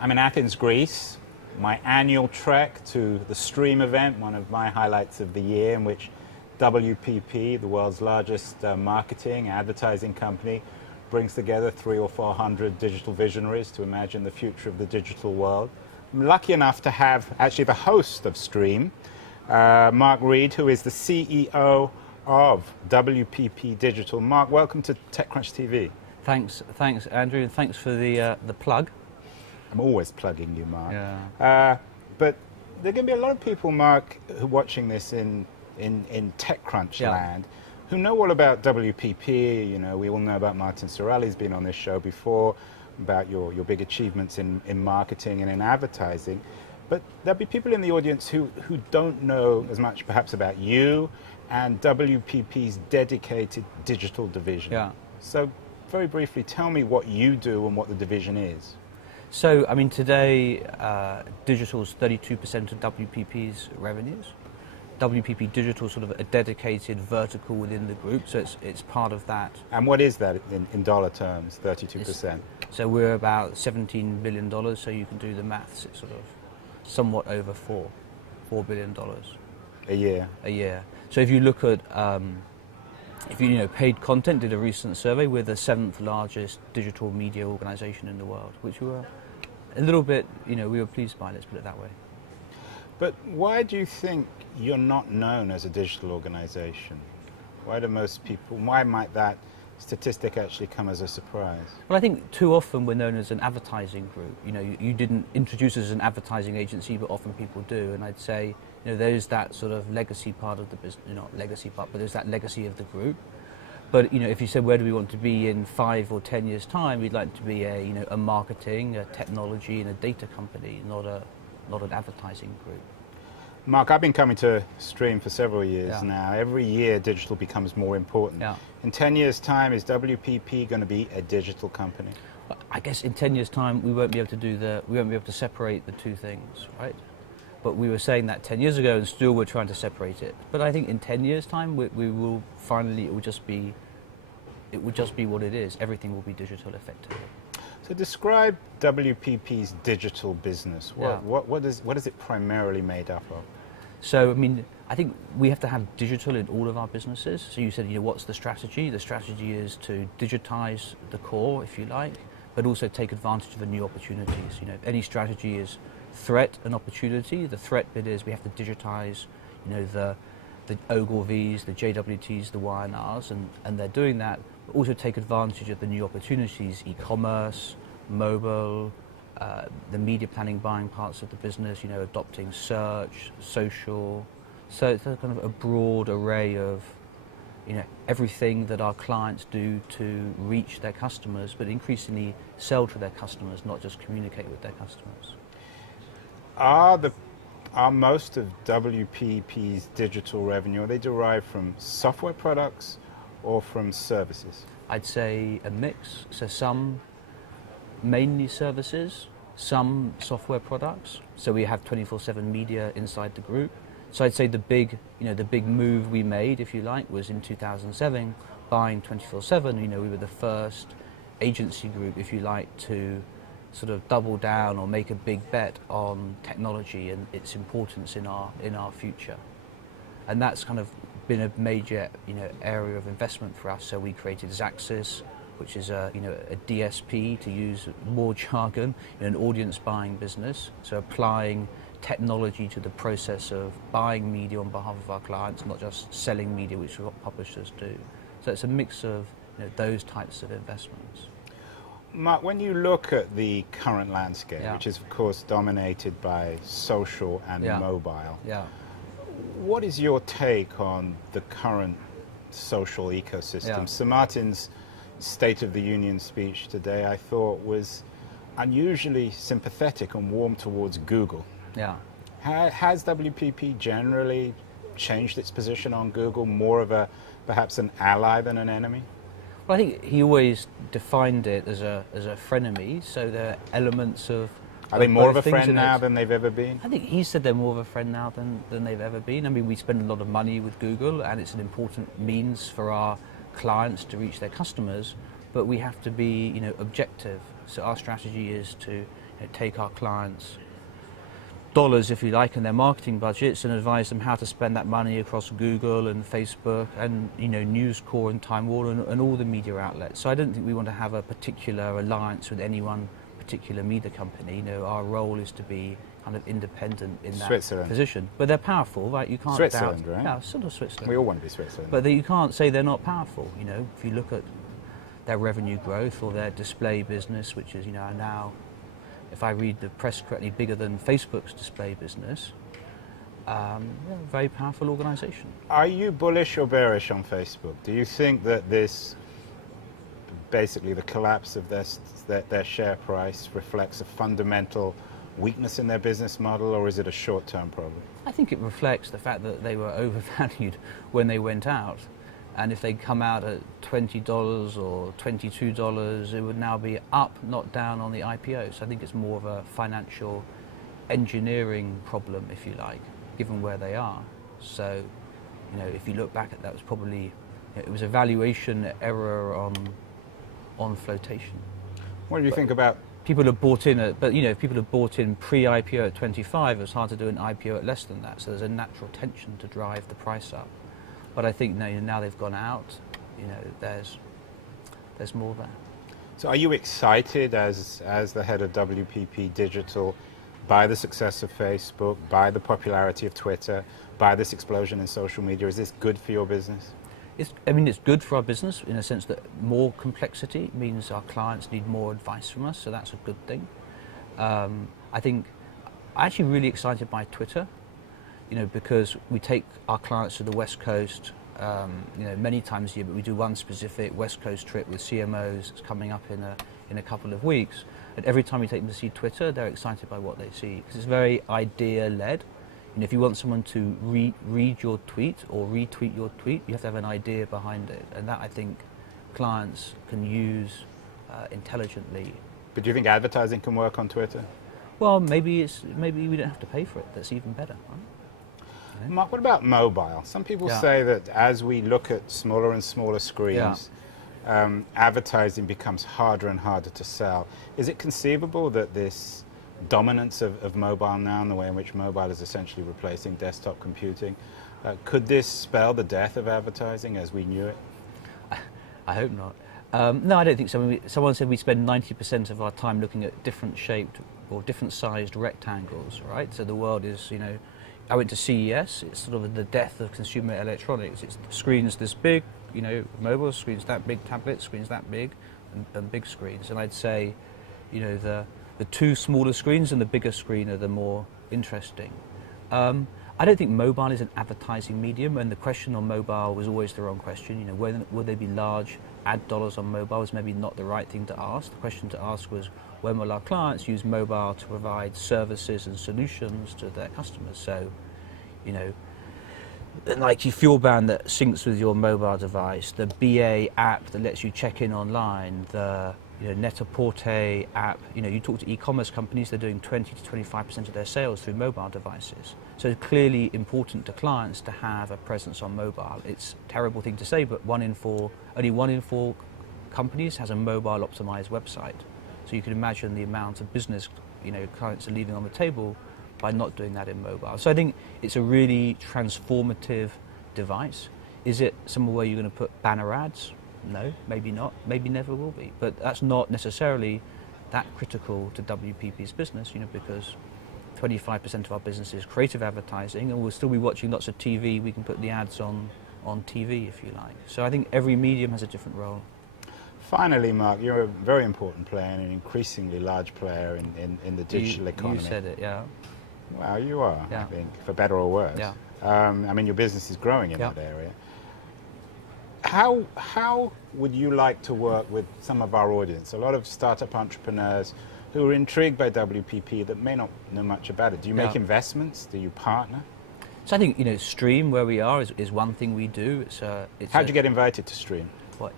I'm in Athens, Greece. My annual trek to the Stream event, one of my highlights of the year, in which WPP, the world's largest marketing, advertising company, brings together 300 or 400 digital visionaries to imagine the future of the digital world. I'm lucky enough to have actually the host of Stream, Mark Reed, who is the CEO of WPP Digital. Mark, welcome to TechCrunch TV. Thanks, Andrew, and thanks for the plug. I'm always plugging you, Mark. Yeah. But there are going to be a lot of people, Mark, who are watching this in TechCrunch land, who know all about WPP. You know, we all know about Martin Sorrelli. He's been on this show before, about your big achievements in marketing and in advertising. But there'll be people in the audience who don't know as much perhaps about you and WPP's dedicated digital division. Yeah. So very briefly, tell me what you do and what the division is. So, I mean, today, digital is 32% of WPP's revenues. WPP Digital is sort of a dedicated vertical within the group, so it's part of that. And what is that in dollar terms, 32%? So we're about $17 billion, so you can do the maths. It's sort of somewhat over $4 billion. A year? A year. So if you look at, if you paid content did a recent survey, we're the 7th largest digital media organization in the world, which we were a little bit, we were pleased by, let's put it that way. But why do you think you're not known as a digital organization? Why do most people, why might that statistic actually come as a surprise? Well, I think too often we're known as an advertising group. You didn't introduce us as an advertising agency, but often people do. And I'd say, there's that sort of legacy part of the business, not legacy part, but there's that legacy of the group. But, if you said, where do we want to be in 5 or 10 years' time, we'd like to be a marketing, a technology and a data company, not an advertising group. Mark, I've been coming to Stream for several years now. Every year digital becomes more important. Yeah. In 10 years' time, is WPP going to be a digital company? I guess in 10 years' time we won't be able to separate the two things, right? But we were saying that 10 years ago, and still we're trying to separate it. But I think in 10 years' time we will finally, it will just be what it is. Everything will be digital effectively. So describe WPP's digital business. What is it primarily made up of? So, I mean, I think we have to have digital in all of our businesses. So you said, what's the strategy? The strategy is to digitize the core, if you like, but also take advantage of the new opportunities. Any strategy is threat and opportunity. The threat bit is we have to digitize, the Ogilvies, the JWTs, the Y&Rs, and they're doing that, but also take advantage of the new opportunities, e-commerce, mobile, the media planning, buying parts of the business, adopting search, social. So it's a kind of a broad array of, everything that our clients do to reach their customers, but increasingly sell to their customers, not just communicate with their customers. Are most of WPP's digital revenue, are they derived from software products or from services? I'd say a mix. So some mainly services, some software products. So we have 24/7 media inside the group. So I'd say the big move we made, if you like, was in 2007, buying 24/7. We were the first agency group, if you like, to sort of double down or make a big bet on technology and its importance in our future. And that's kind of been a major area of investment for us. So we created Xaxis, which is a DSP, to use more jargon, an audience buying business. So applying technology to the process of buying media on behalf of our clients, not just selling media, which is what publishers do. So it's a mix of those types of investments. Mark, when you look at the current landscape, which is of course dominated by social and mobile, what is your take on the current social ecosystem? Sir Martin's State of the Union speech today, I thought, was unusually sympathetic and warm towards Google. Has WPP generally changed its position on Google, more of perhaps an ally than an enemy? Well, I think he always defined it as a frenemy, so there are elements of... Are they more of a friend now than they've ever been? I think he said they're more of a friend now than they've ever been. I mean, we spend a lot of money with Google, and it's an important means for our clients to reach their customers, but we have to be, objective. So our strategy is to, take our clients' dollars, if you like, and their marketing budgets, and advise them how to spend that money across Google and Facebook and News Corp and Time Warner and all the media outlets. So I don't think we want to have a particular alliance with any one particular media company. Our role is to be kind of independent in that position. But they're powerful, right? You can't Switzerland, doubt. Right? Yeah, sort of Switzerland. We all want to be Switzerland. But you can't say they're not powerful. If you look at their revenue growth or their display business, which is now, if I read the press correctly, bigger than Facebook's display business. A very powerful organisation. Are you bullish or bearish on Facebook? Do you think that this, basically the collapse of their share price, reflects a fundamental weakness in their business model, or is it a short-term problem? I think it reflects the fact that they were overvalued when they went out. And if they come out at $20 or $22, it would now be up, not down on the IPO. So I think it's more of a financial engineering problem, if you like, given where they are. So, if you look back at that, it was probably, it was a valuation error on flotation. What do you think about? People have bought in if people have bought in pre-IPO at 25, it's hard to do an IPO at less than that. So there's a natural tension to drive the price up. But I think now they've gone out, there's more there. So are you excited as the head of WPP Digital by the success of Facebook, by the popularity of Twitter, by this explosion in social media? Is this good for your business? It's good for our business in a sense that more complexity means our clients need more advice from us, so that's a good thing. I'm actually really excited by Twitter, because we take our clients to the West Coast, many times a year, but we do one specific West Coast trip with CMOs. It's coming up in a couple of weeks. And every time we take them to see Twitter, they're excited by what they see, because it's very idea-led. If you want someone to read your tweet or retweet your tweet, you have to have an idea behind it. And that, I think, clients can use intelligently. But do you think advertising can work on Twitter? Well, maybe we don't have to pay for it. That's even better, right? Mark, what about mobile? Some people say that as we look at smaller and smaller screens, advertising becomes harder and harder to sell. Is it conceivable that this dominance of mobile now, and the way in which mobile is essentially replacing desktop computing, could this spell the death of advertising as we knew it? I hope not. No, I don't think so. Someone said we spend 90% of our time looking at different shaped or different sized rectangles, right? So the world is, I went to CES, it's sort of the death of consumer electronics. It's screens this big, mobile screens that big, tablet screens that big, and big screens. And I'd say, the two smaller screens and the bigger screen are the more interesting. I don't think mobile is an advertising medium, and the question on mobile was always the wrong question. Will there be large ad dollars on mobile was maybe not the right thing to ask. The question to ask was, when will our clients use mobile to provide services and solutions to their customers? So, like your fuel band that syncs with your mobile device, the BA app that lets you check in online, the Net-a-Porter app. You talk to e-commerce companies, they're doing 20 to 25% of their sales through mobile devices. So it's clearly important to clients to have a presence on mobile. It's a terrible thing to say, but only one in four companies has a mobile optimized website. So you can imagine the amount of business clients are leaving on the table by not doing that in mobile. So I think it's a really transformative device. Is it somewhere where you're going to put banner ads? No, maybe not, maybe never will be. But that's not necessarily that critical to WPP's business, because 25% of our business is creative advertising, and we'll still be watching lots of TV. We can put the ads on TV, if you like. So I think every medium has a different role. Finally, Mark, you're a very important player and an increasingly large player in the digital economy. You said it, yeah. Well, you are, I think, for better or worse. Yeah. Your business is growing in that area. How would you like to work with some of our audience? A lot of startup entrepreneurs who are intrigued by WPP that may not know much about it. Do you make investments? Do you partner? So I think, Stream, where we are, is one thing we do. How'd you get invited to Stream? Well,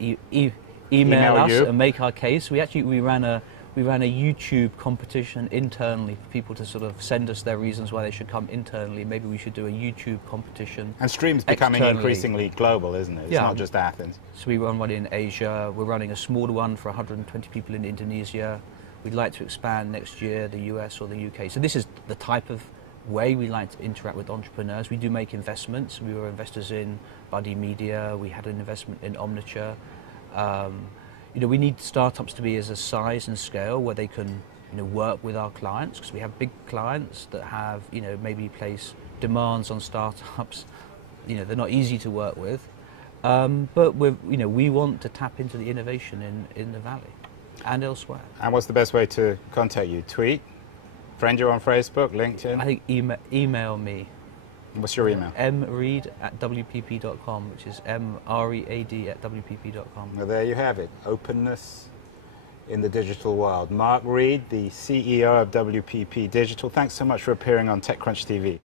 email us and make our case. We ran a YouTube competition internally for people to sort of send us their reasons why they should come internally. Maybe we should do a YouTube competition. And Stream's becoming increasingly global, isn't it? It's not just Athens. So we run one in Asia. We're running a smaller one for 120 people in Indonesia. We'd like to expand next year, the US or the UK. So this is the type of way we like to interact with entrepreneurs. We do make investments. We were investors in Buddy Media. We had an investment in Omniture. You know, we need startups to be as a size and scale where they can, you know, work with our clients, because we have big clients that have, you know, maybe place demands on startups. You know, they're not easy to work with. But you know, we want to tap into the innovation in the Valley and elsewhere. And what's the best way to contact you? Tweet? Friend you on Facebook, LinkedIn? I think email me. What's your email? mread@wpp.com, which is mread@wpp.com. Well, there you have it. Openness in the digital world. Mark Read, the CEO of WPP Digital. Thanks so much for appearing on TechCrunch TV.